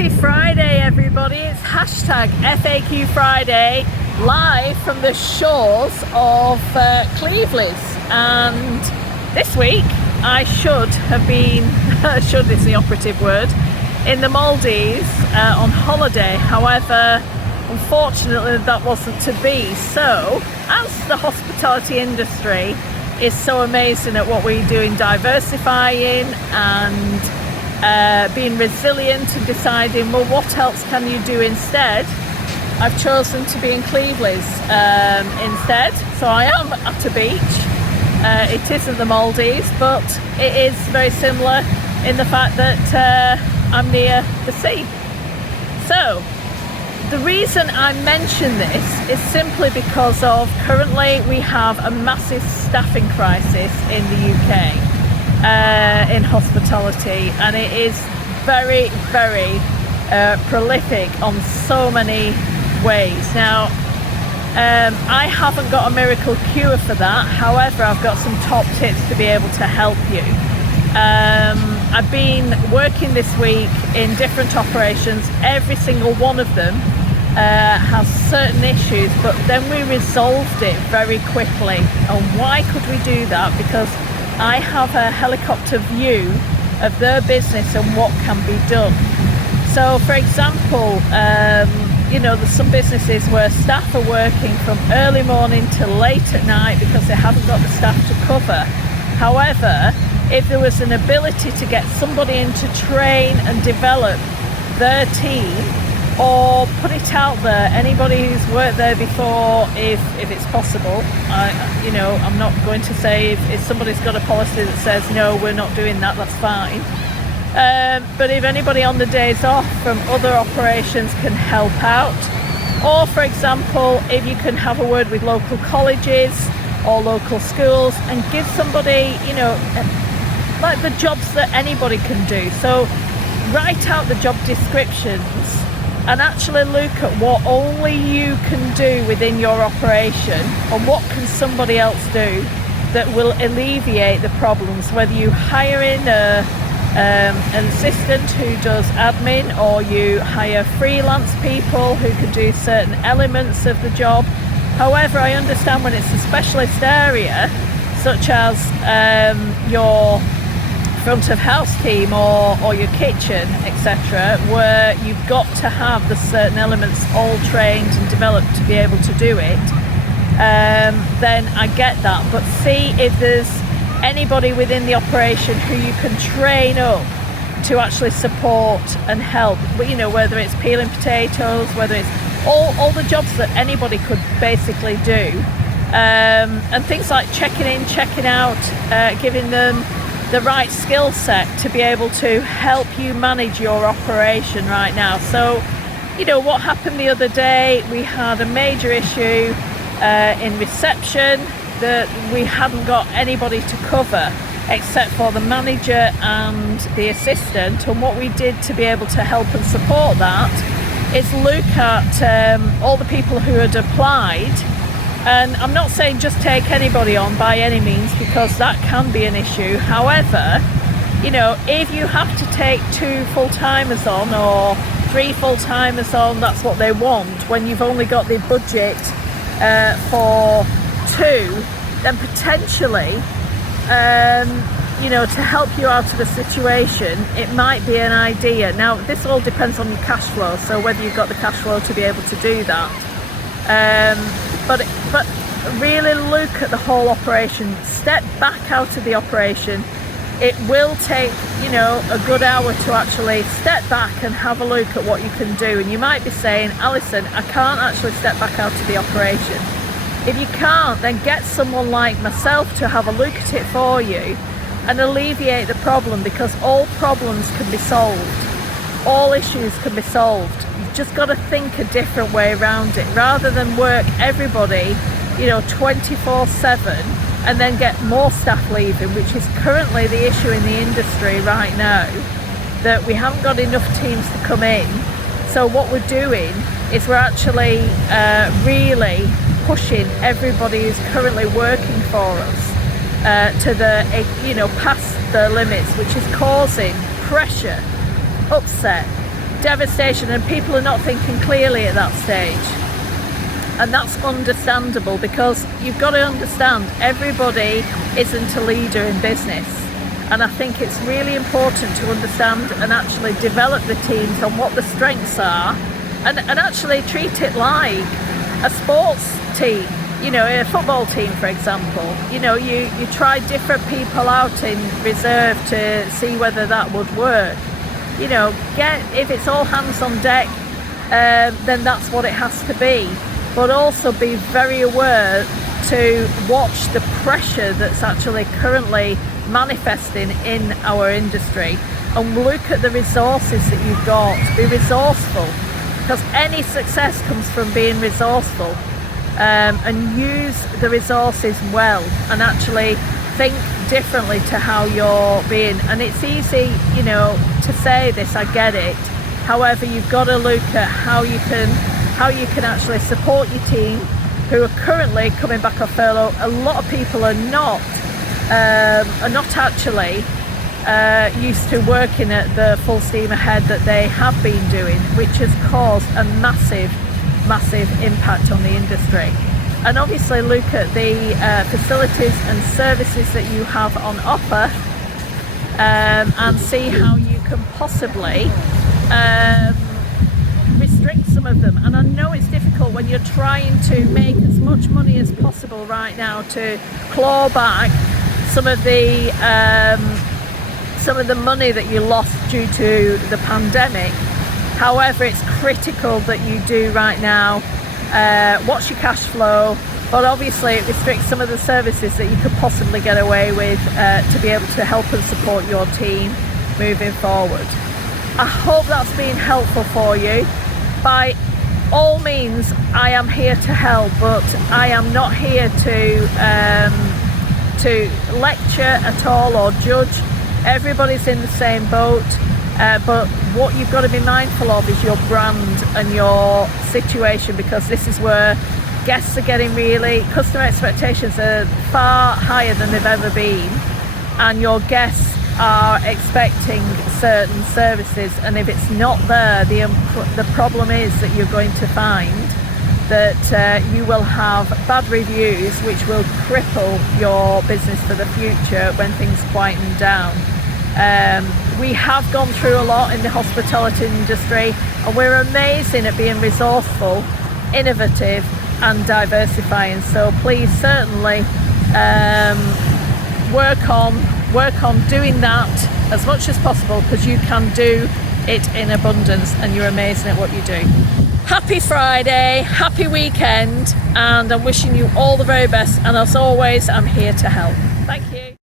Happy Friday, everybody. It's hashtag FAQ Friday, live from the shores of Cleveland. And this week I should have been, should is the operative word, in the Maldives on holiday. However, unfortunately that wasn't to be. So, as the hospitality industry is so amazing at what we do in diversifying and being resilient and deciding, well, what else can you do instead? I've chosen to be in Cleveland instead. So I am at a beach. It isn't the Maldives, but it is very similar in the fact that I'm near the sea. So the reason I mention this is simply because of currently we have a massive staffing crisis in the UK. In hospitality, and it is very, very prolific on so many ways. Now, I haven't got a miracle cure for that. However, I've got some top tips to be able to help you. I've been working this week in different operations. Every single one of them has certain issues, but then we resolved it very quickly. And why could we do that? Because I have a helicopter view of their business and what can be done. So, for example, there's some businesses where staff are working from early morning till late at night because they haven't got the staff to cover. However, if there was an ability to get somebody in to train and develop their team, or put it out there, anybody who's worked there before, if it's possible. I'm not going to say if somebody's got a policy that says no, we're not doing that, that's fine. But if anybody on the days off from other operations can help out, or for example, if you can have a word with local colleges or local schools and give somebody, like the jobs that anybody can do. So write out the job descriptions and actually look at what only you can do within your operation and what can somebody else do that will alleviate the problems, whether you hire in an assistant who does admin, or you hire freelance people who can do certain elements of the job. However, I understand when it's a specialist area, such as your front of house team or your kitchen, etc., where you've got to have the certain elements all trained and developed to be able to do it, then I get that. But see if there's anybody within the operation who you can train up to actually support and help, whether it's peeling potatoes, whether it's all the jobs that anybody could basically do, and things like checking in, checking out, giving them the right skill set to be able to help you manage your operation right now. So, what happened the other day, we had a major issue in reception that we hadn't got anybody to cover except for the manager and the assistant. And what we did to be able to help and support that is look at all the people who had applied. And I'm not saying just take anybody on by any means, because that can be an issue. However, if you have to take 2 full-timers on or 3 full-timers on, that's what they want, when you've only got the budget for 2, then potentially, to help you out of a situation, it might be an idea. Now, this all depends on your cash flow, so whether you've got the cash flow to be able to do that. But really look at the whole operation. Step back out of the operation. It will take, a good hour to actually step back and have a look at what you can do. And you might be saying, Alison, I can't actually step back out of the operation. If you can't, then get someone like myself to have a look at it for you and alleviate the problem, because all problems can be solved. All issues can be solved. You've just got to think a different way around it, rather than work everybody 24/7 and then get more staff leaving, which is currently the issue in the industry right now, that we haven't got enough teams to come in. So what we're doing is we're actually really pushing everybody who's currently working for us to the past the limits, which is causing pressure, upset, devastation, and people are not thinking clearly at that stage. And that's understandable, because you've got to understand everybody isn't a leader in business. And I think it's really important to understand and actually develop the teams on what the strengths are, and actually treat it like a sports team. You know, a football team, for example, you know, you try different people out in reserve to see whether that would work. You know, if it's all hands on deck, then that's what it has to be. But also be very aware to watch the pressure that's actually currently manifesting in our industry, and look at the resources that you've got. Be resourceful, because any success comes from being resourceful, and use the resources well, and actually think differently to how you're being. And it's easy, you know, to say this, I get it. However, you've got to look at how you can actually support your team who are currently coming back off furlough. A lot of people are not actually used to working at the full steam ahead that they have been doing, which has caused a massive impact on the industry. And obviously look at the facilities and services that you have on offer, and see how you can possibly restrict some of them. And I know it's difficult when you're trying to make as much money as possible right now to claw back some of the money that you lost due to the pandemic. However, it's critical that you do right now watch your cash flow, but obviously it restricts some of the services that you could possibly get away with to be able to help and support your team moving forward. I hope that's been helpful for you. By all means, I am here to help, but I am not here to lecture at all or judge. Everybody's in the same boat, but what you've got to be mindful of is your brand and your situation, because this is where guests are getting customer expectations are far higher than they've ever been, and your guests are expecting certain services, and if it's not there, the problem is that you're going to find that you will have bad reviews, which will cripple your business for the future when things quieten down. We have gone through a lot in the hospitality industry, and we're amazing at being resourceful, innovative and diversifying. So please certainly work on doing that as much as possible, because you can do it in abundance and you're amazing at what you do. Happy Friday, happy weekend, and I'm wishing you all the very best, and as always, I'm here to help. Thank you.